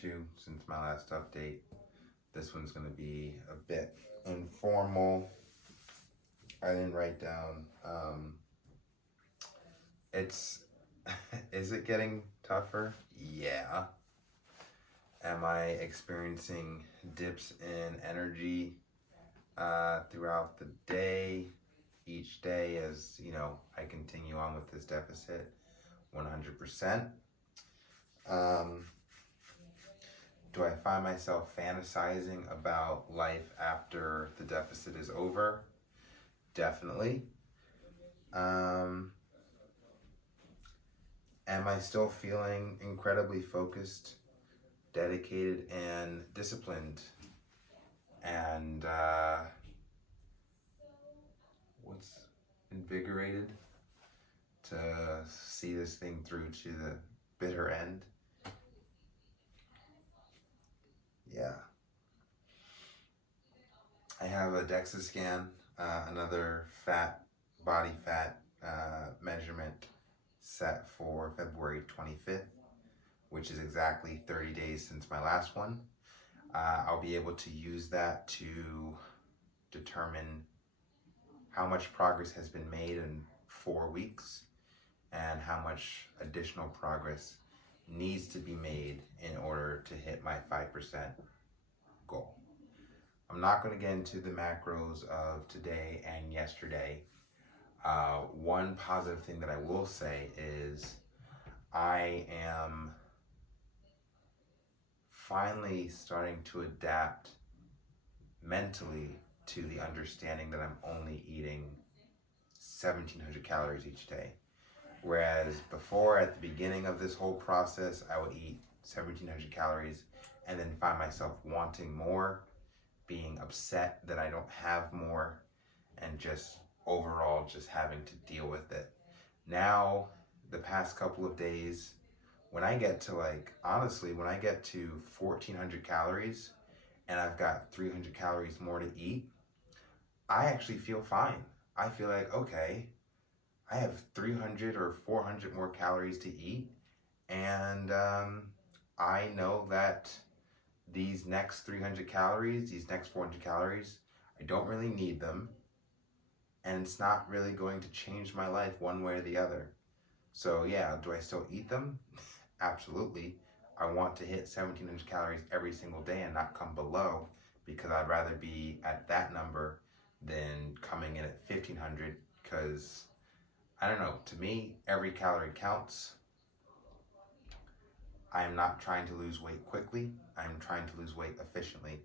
two since my last update. This one's going to be a bit informal. I didn't write down. It's, is it getting tougher? Yeah. Am I experiencing dips in energy throughout the day, each day as, I continue on with this deficit? 100%. Do I find myself fantasizing about life after the deficit is over? Definitely. Am I still feeling incredibly focused, dedicated, and disciplined? And what's invigorated to see this thing through to the bitter end? Yeah. I have a DEXA scan, another body fat measurement set for February 25th, which is exactly 30 days since my last one. I'll be able to use that to determine how much progress has been made in 4 weeks and how much additional progress needs to be made in order to hit my 5% goal. I'm not going to get into the macros of today and yesterday. One positive thing that I will say is I am finally starting to adapt mentally to the understanding that I'm only eating 1,700 calories each day. Whereas before, at the beginning of this whole process, I would eat 1,700 calories and then find myself wanting more, being upset that I don't have more, and just overall just having to deal with it. Now, the past couple of days, when I get to when I get to 1,400 calories and I've got 300 calories more to eat, I actually feel fine. I feel like, okay, I have 300 or 400 more calories to eat, and I know that these next 300 calories, these next 400 calories, I don't really need them, and it's not really going to change my life one way or the other. So yeah, do I still eat them? Absolutely. I want to hit 1,700 calories every single day and not come below, because I'd rather be at that number than coming in at 1,500, because I don't know, to me, every calorie counts. I am not trying to lose weight quickly. I'm trying to lose weight efficiently.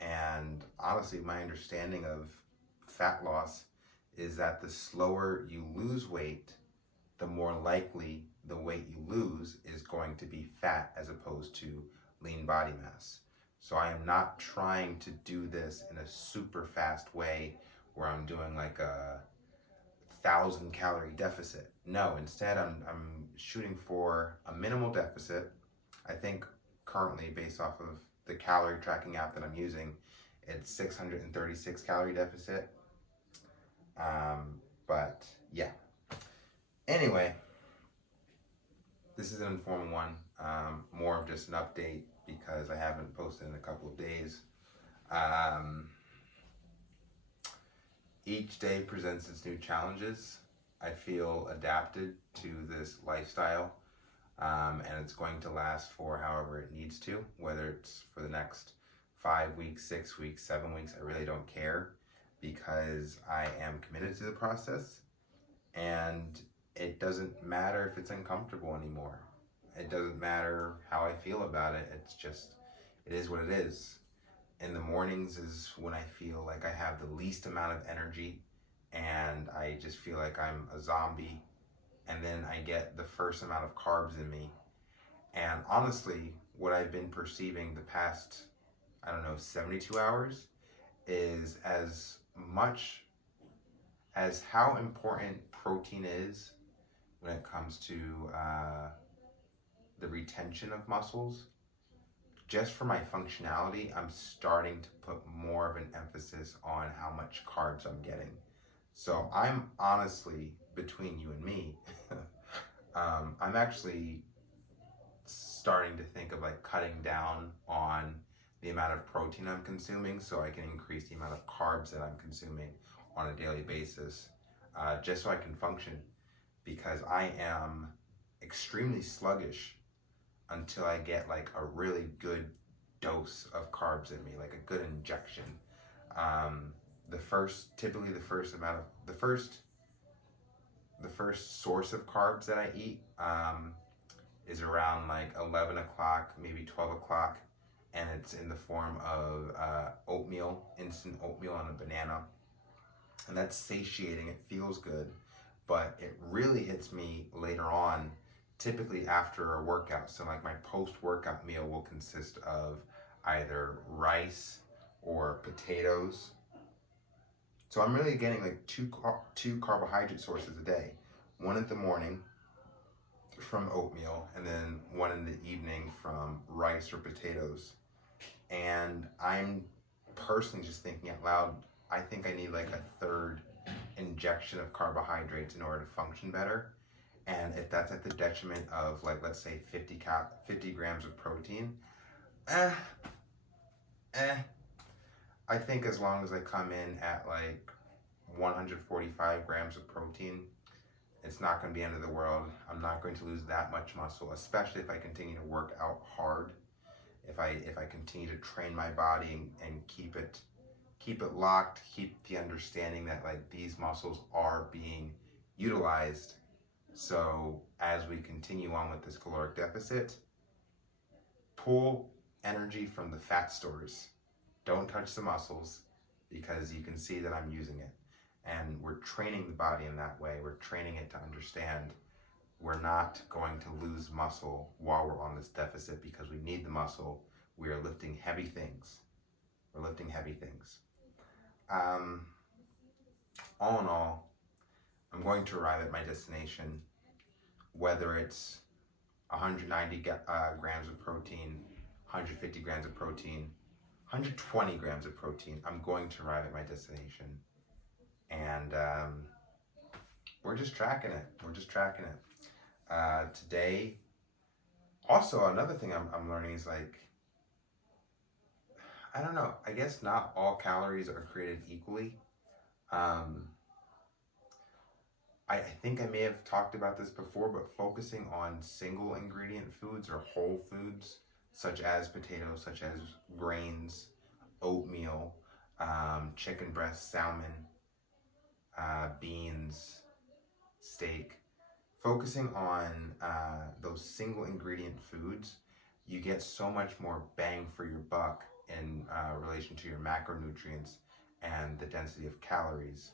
And honestly, my understanding of fat loss is that the slower you lose weight, the more likely the weight you lose is going to be fat as opposed to lean body mass. So I am not trying to do this in a super fast way where I'm doing like a 1,000 calorie deficit. No, instead I'm shooting for a minimal deficit. I think currently, based off of the calorie tracking app that I'm using, it's 636 calorie deficit. But yeah. Anyway, this is an informal one, more of just an update because I haven't posted in a couple of days. Each day presents its new challenges. I feel adapted to this lifestyle, and it's going to last for however it needs to, whether it's for the next 5 weeks, 6 weeks, 7 weeks, I really don't care, because I am committed to the process, and it doesn't matter if it's uncomfortable anymore. It doesn't matter how I feel about it. It's just, it is what it is. In the mornings is when I feel like I have the least amount of energy and I just feel like I'm a zombie. And then I get the first amount of carbs in me. And honestly, what I've been perceiving the past, 72 hours is as much as how important protein is when it comes to the retention of muscles. Just for my functionality, I'm starting to put more of an emphasis on how much carbs I'm getting. So I'm honestly, between you and me, I'm actually starting to think of like cutting down on the amount of protein I'm consuming so I can increase the amount of carbs that I'm consuming on a daily basis, just so I can function, because I am extremely sluggish until I get like a really good dose of carbs in me, like a good injection. Typically the first source of carbs that I eat is around like 11 o'clock, maybe 12 o'clock, and it's in the form of oatmeal, instant oatmeal on a banana. And that's satiating, it feels good, but it really hits me later on, typically after a workout. So like my post-workout meal will consist of either rice or potatoes. So I'm really getting like two carbohydrate sources a day. One in the morning from oatmeal, and then one in the evening from rice or potatoes. And I'm personally just thinking out loud, I think I need like a third injection of carbohydrates in order to function better. And if that's at the detriment of like, let's say 50 grams of protein, I think as long as I come in at like 145 grams of protein, it's not going to be the end of the world. I'm not going to lose that much muscle, especially if I continue to work out hard. If I continue to train my body and keep it locked, keep the understanding that like these muscles are being utilized. So as we continue on with this caloric deficit, pull energy from the fat stores. Don't touch the muscles, because you can see that I'm using it. And we're training the body in that way. We're training it to understand we're not going to lose muscle while we're on this deficit, because we need the muscle. We are lifting heavy things. We're lifting heavy things. All in all, I'm going to arrive at my destination, whether it's 190 grams of protein, 150 grams of protein, 120 grams of protein. I'm going to arrive at my destination. And we're just tracking it. Today, also another thing I'm learning is like, I don't know, I guess not all calories are created equally. I think I may have talked about this before, but focusing on single ingredient foods or whole foods, such as potatoes, such as grains, oatmeal, chicken breast, salmon, beans, steak. Focusing on those single ingredient foods, you get so much more bang for your buck in relation to your macronutrients and the density of calories,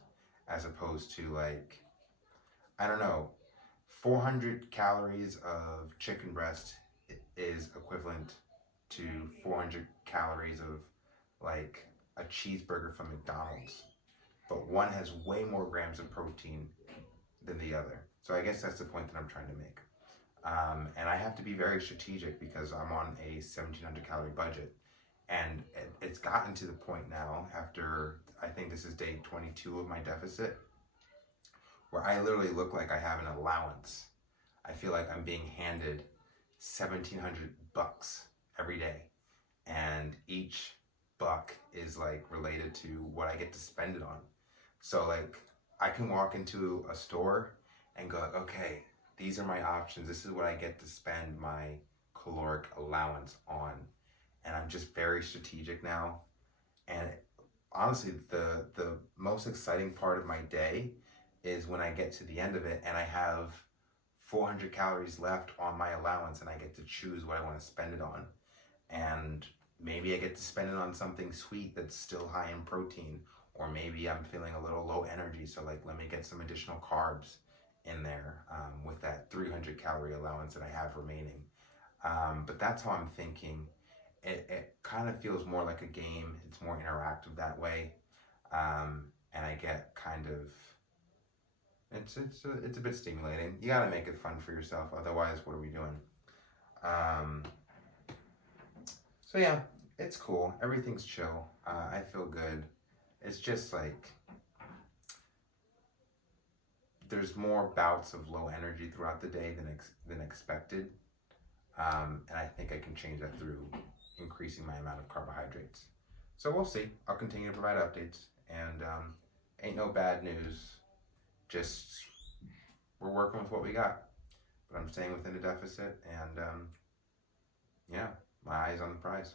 as opposed to like, I don't know, 400 calories of chicken breast is equivalent to 400 calories of like a cheeseburger from McDonald's. But one has way more grams of protein than the other. So I guess that's the point that I'm trying to make. And I have to be very strategic because I'm on a 1,700 calorie budget. And it's gotten to the point now, after I think this is day 22 of my deficit, where I literally look like I have an allowance. I feel like I'm being handed $1,700 every day. And each buck is like related to what I get to spend it on. So like I can walk into a store and go, okay, these are my options. This is what I get to spend my caloric allowance on. And I'm just very strategic now. And honestly, the most exciting part of my day is when I get to the end of it and I have 400 calories left on my allowance and I get to choose what I want to spend it on. And maybe I get to spend it on something sweet that's still high in protein, or maybe I'm feeling a little low energy, so like let me get some additional carbs in there with that 300 calorie allowance that I have remaining. But that's how I'm thinking. It kind of feels more like a game. It's more interactive that way. And I get kind of, it's a bit stimulating. You gotta make it fun for yourself, otherwise what are we doing? So yeah, it's cool. Everything's chill. I feel good. It's just like, there's more bouts of low energy throughout the day than expected. And I think I can change that through increasing my amount of carbohydrates. So we'll see. I'll continue to provide updates. And ain't no bad news. Just we're working with what we got. But I'm staying within the deficit. And yeah, my eye's on the prize.